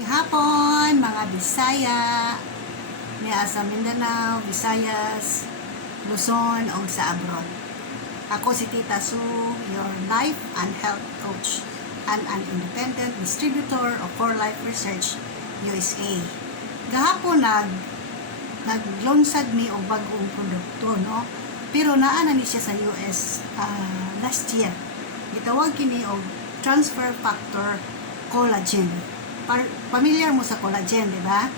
Magandang hapon, mga Bisaya, niya sa Mindanao, Visayas, Luzon, o sa abroad. Ako si Tita Sue, your life and health coach, and an independent distributor of For Life Research, USA. Gahapon naglunsad mi og bag-ong produkto, no? Pero naana ni siya sa US last year. Gitawag kini og transfer factor collagen. Familiar mo sa collagen, di ba?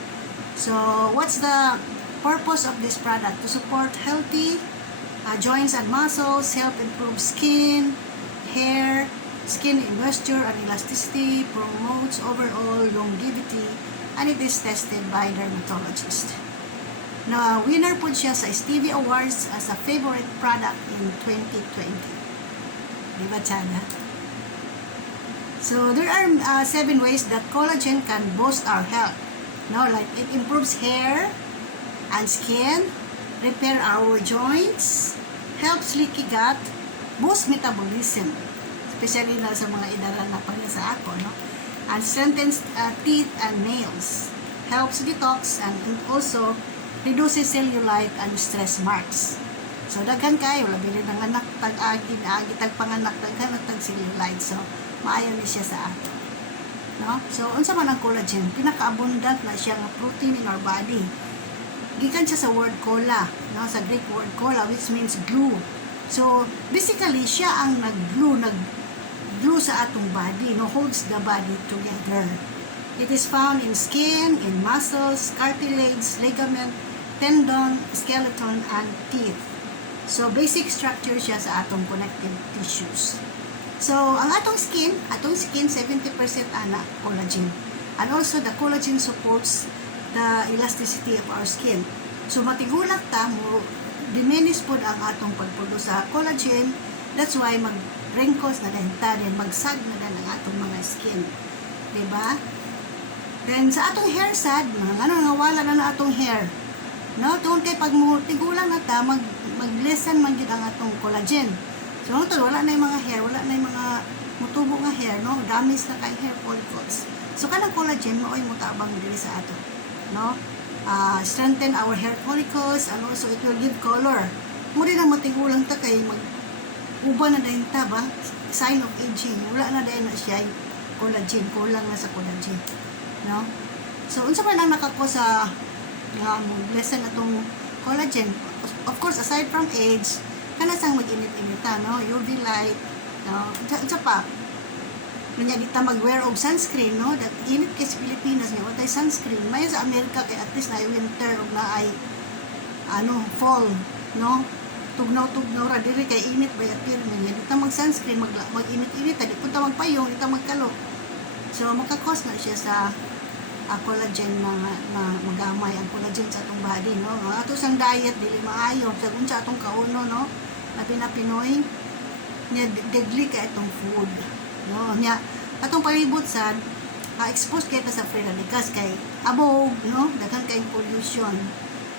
So, what's the purpose of this product? To support healthy joints and muscles, help improve skin, hair, skin moisture and elasticity, promotes overall longevity, and it is tested by dermatologists. Na winner po siya sa Stevie Awards as a favorite product in 2020. Di ba, Chana? So, there are 7 ways that collagen can boost our health. No, like it improves hair and skin, repair our joints, helps leaky gut, boost metabolism, especially na sa mga edara na pala sa ako, no? And strengthens teeth and nails, helps detox, and also reduces cellulite and stress marks. So, daghan kayo, labi rin ng anak, tag-agi, tag panganak, daghan at tag-cellulite. So, maayon ni siya sa ato. No? So, unsa man ang collagen? Pinaka-abundant na siya ng protein in our body. Gikan siya sa word colla, no? Sa Greek word colla, which means glue. So, basically, siya ang nag-glue sa atong body, no? Holds the body together. It is found in skin, in muscles, cartilage, ligament, tendon, skeleton, and teeth. So, basic structure siya sa atong connective tissues. So, ang atong skin 70% ana collagen. And also, the collagen supports the elasticity of our skin. So, matigulat ta mo, diminish po ang atong pagproduce sa collagen. That's why mag-wrinkles na din ta, magsag na din ang atong mga skin. Diba? Then, sa atong hair sad, nawala na atong hair. No? Doon kay pag mo tigulang na ta, mag-lessen man yun ang atong collagen. So, wala na yung mga hair, wala na yung mga mutubo nga hair, no? Damage na kay hair follicles. So, kanang collagen, maoy mo tabang dili sa ato, no? Strengthen our hair follicles, and also it will give color. Mo rin ang matigulang ta kay uba na dahin ta ba? Sign of aging. Wala na dahin na siya collagen, kulang na sa collagen, no? So, unsa man ang nakako sa lesson atong collagen? Of course, aside from age, kana sang mag-init-inita, no? UV light, no? Isa pa, kanya kita mag-wear of sunscreen, no? That init kay sa Pilipinas, niya, watay sunscreen. May sa Amerika, kay at least na ay winter, o na ay, fall, no? Tugnaw-tugnaw ra, diri kay init, bay at pirmi. Niya, kita mag-sunscreen, mag-init-init, di punta magpayong, kita magkalo. So, makakos na siya sa collagen na magamay ang collagen sa atong body, no? Ato sang diet dili maayo sagun sa atong kauno, no? Na Pinoy nya deadly ka itong food, no? Nya atong palibot sad exposed kay ta sa free radicals kay abog, no? Daghan kay pollution.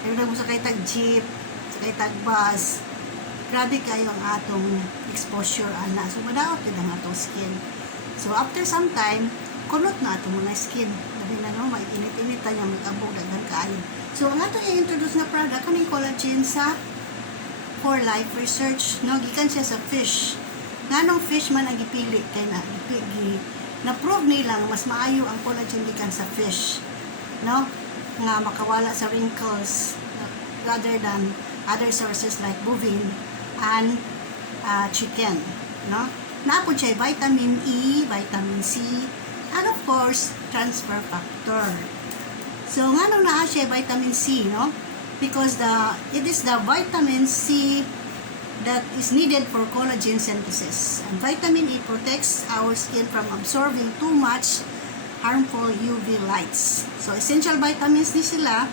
Pero mo sa kay tag jeep, sa kay tag bus. Grabe kayo ang atong exposure ana. So madaot gyud ang atong skin. So after some time kunot na atong mga skin. Sabi na, no, mag-init-init niya, mag-abog, daghan kaayo. So, ang ato i-introduce na product, kaning collagen sa For Life Research, no, gikan siya sa fish. Nganong fish man ang gipili, kay na-prove nilang mas maayo ang collagen gikan sa fish, no, nga makawala sa wrinkles, rather than other sources like bovine and chicken, no. Naapod siya vitamin E, vitamin C, and of course, transfer factor. So, nga nung naa siya vitamin C, no? Because it is the vitamin C that is needed for collagen synthesis. And vitamin E protects our skin from absorbing too much harmful UV lights. So, essential vitamins ni sila,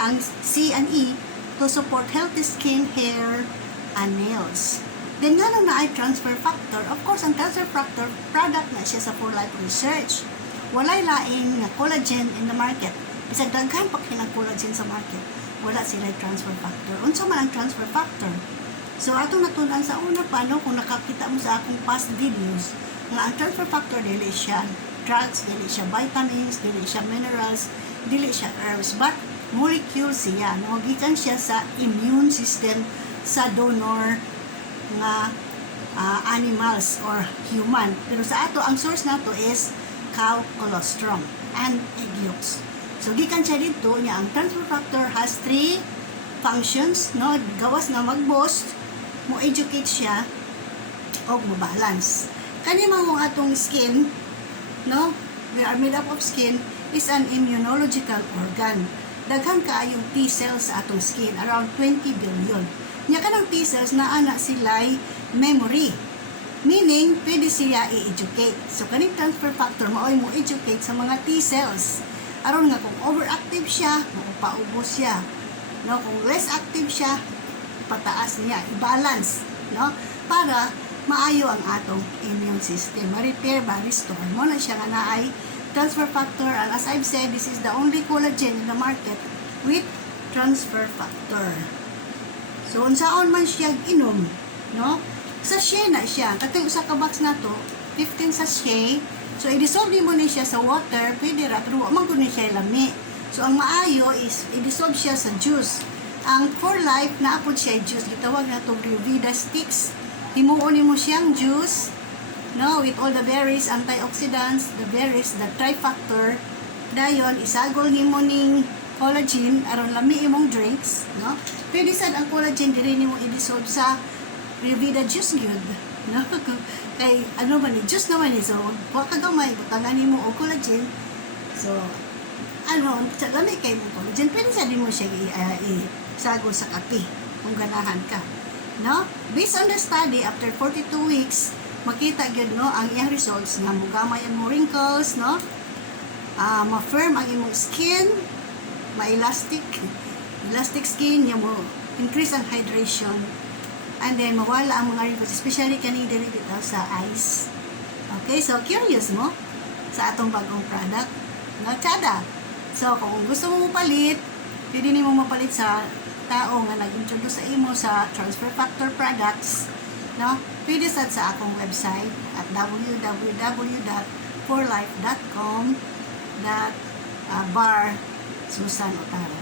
ang C and E, to support healthy skin, hair, and nails. Then nga nung na ay transfer factor, of course, ang transfer factor product na siya sa For Life Research. Walay laing collagen in the market. Bisag daghan pa kinang collagen sa market, wala sila transfer factor. Unsa man ang transfer factor? So, atong natunan sa una pa, no, kung nakakita mo sa akong past videos, nga ang transfer factor dili siya drugs, dili siya vitamins, dili siya minerals, dili siya herbs, but molecule siya. No? Gikan siya sa immune system sa donor nga animals or human. Pero sa ato, ang source nato is cow colostrum and egg yolks. So, gikan siya dito, niya ang transfer factor has 3 functions, no? Gawas na mag-boost, mo educate siya, o mo balance. Kani mong atong skin, no? We are made up of skin, is an immunological organ. Daghan kaayong T cells sa atong skin, around 20 billion. Nya kanang T cells na ana sila'y memory. Meaning, pwede siya i-educate. So, kaning transfer factor, maoy mo educate sa mga T cells. Aron nga kung overactive siya, mapaubos siya. No, kung less active siya, ipataas niya, i-balance, no? Para maayo ang atong immune system. Ma-repair ba, restore mo na siya nga naay transfer factor. And as I've said, this is the only collagen in the market with transfer factor. So, unsaon man siya inom, no? Sachet na siya. Katong usa ka box na to, 15 sachet. So, i-dissolve mo na siya sa water, pwede ra, pero wag man siya lami. So, ang maayo is, i-dissolve siya sa juice. Ang for life, naapod siya juice. Gitawag na itong Revida sticks. Himuon mo siyang juice, no, with all the berries, antioxidants, the berries, the trifactor. Dayon, isagol nimo ning collagen, aron lami imong drinks, no? Pwede sad ang collagen, diri nimo i-dissolve sa Revida juice gyud. No? Kay, ano man ni, juice naman ni. So, wag ka gamay, butangan nimo og collagen. So, ano, lami kay mo collagen, pwede sa din mo siya isago sa kape kung ganahan ka, no? Based on the study, after 42 weeks, makita gyud, no, ang iyang results nga mugamay ang mo wrinkles, no? Ma-firm ang imong skin, ma-elastic skin, yung mo increase ang hydration, and then mawala ang mga wrinkles, especially kaning diri dito sa eyes. Okay, so curious mo sa atong bagong product, no, Chada? So, kung gusto mo mapalit, pwede nimo mapalit sa tao nga nag-introduce sa imo sa transfer factor products, no? Pwede sa akong website at www.forlife.com/bar Susan Otaro.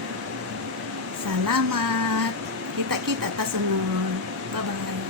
Salamat. Kita-kita ta sunod. Bye-bye.